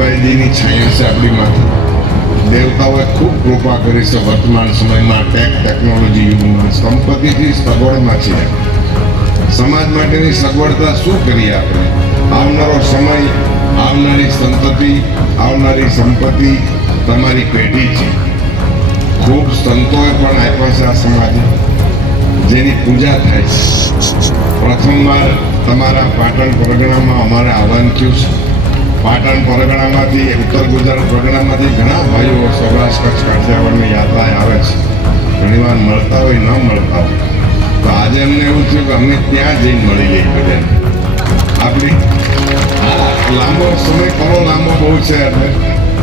ગરીબાઈજીની છાયા છે આપણી માથે. દેવતાઓએ ખૂબ કૃપા કરી છે વર્તમાન સમયમાં ટેકનોલોજી યુગમાં. સંપત્તિથી સગવડમાં છે. સમાજ માટેની સગવડતા શું કરીએ આપણે? આવનારો સમય, આવનારી સંતતિ, આવનારી સંપત્તિ તમારી પેઢી છે. ખૂબ સંતોએ પણ આપ્યા છે આ સમાજે, જેની પૂજા થાય છે. પ્રથમવાર તમારા પાટણ પરગણામાં અમારે આવવાનું થયું છે. પાટણ પરગણામાંથી, ઉત્તર ગુજરાત પરગણામાંથી ઘણા ભાઈઓ સૌરાષ્ટ્ર કચ્છ કાઠિયાવાડની યાત્રાએ આવે છે. ઘણીવાર મળતા હોય, ન મળતા હોય. તો આજે અમને એવું થયું કે અમે ત્યાં જઈને મળી લઈએ બધાને. આપણી લાંબો સમય ઘણો લાંબો બહુ છે. એટલે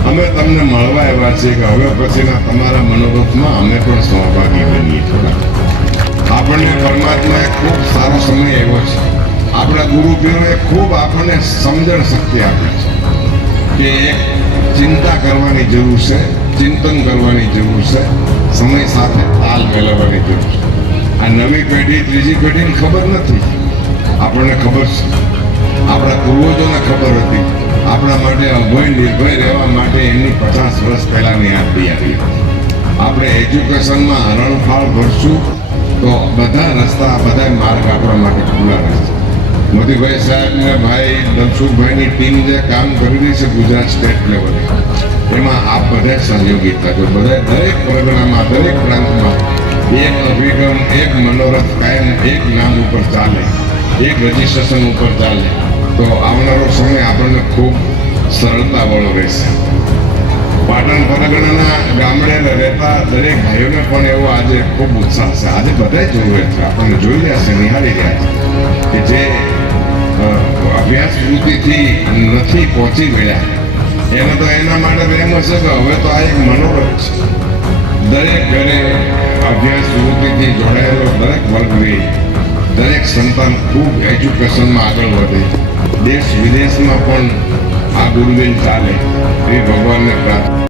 અમે તમને મળવા એવા છીએ કે હવે પછીના તમારા મનોરથમાં અમે પણ સહભાગી બનીએ. થોડા આપણને પરમાત્માએ ખૂબ સારો સમય આવ્યો છે. આપણા ગુરુ પીરોએ ખૂબ આપણને સમજણ શક્તિ આપી છે કે એક ચિંતા કરવાની જરૂર છે, ચિંતન કરવાની જરૂર છે, સમય સાથે તાલ મેળવવાની જરૂર છે. આ નવી પેઢી, ત્રીજી પેઢીને ખબર નથી. આપણને ખબર છે, આપણા પૂર્વજોને ખબર હતી. આપણા માટે અભય નિર્ભય રહેવા માટે એમની 50 વર્ષ પહેલાની યાદી આવી. આપણે એજ્યુકેશનમાં હરણફાળ ભરશું તો બધા રસ્તા, બધા માર્ગ આપણા માટે ખુલ્લા રહેશે. મોદીભાઈ સાહેબ ને ભાઈ ધનસુખભાઈની ટીમ જે કામ કરી રહી છે ગુજરાત સ્ટેટ લેવલે, એમાં આપ બધા સહયોગી થજો. બધા દરેક પરગણામાં, દરેક પ્રાંતમાં એક અભિગમ, એક મનોરથ કાયમ એક નામ ઉપર ચાલે, એક રજીસ્ટ્રેશન ઉપર ચાલે, તો આવનારો સમય આપણને ખૂબ સરળતાવાળો રહેશે. પાટણ પરગણાના ગામડે રહેતા દરેક ભાઈઓને પણ એવો આજે ખૂબ ઉત્સાહ છે. આજે બધા જોવે છે, આપણને જોઈ રહ્યા છે, નિહાળી રહ્યા છે કે જે અભ્યાસ વૃત્તિથી નથી પહોંચી ગયા એને તો એના માટે એમ હશે કે હવે તો આ એક મનોરથ છે. દરેક ઘરે અભ્યાસ વૃત્તિથી જોડાયેલો દરેક વર્ગ રહે, દરેક સંતાન ખૂબ એજ્યુકેશનમાં આગળ વધે, દેશ વિદેશમાં પણ આ ગુરુદેવ ચાલે એ ભગવાનને પ્રાર્થના.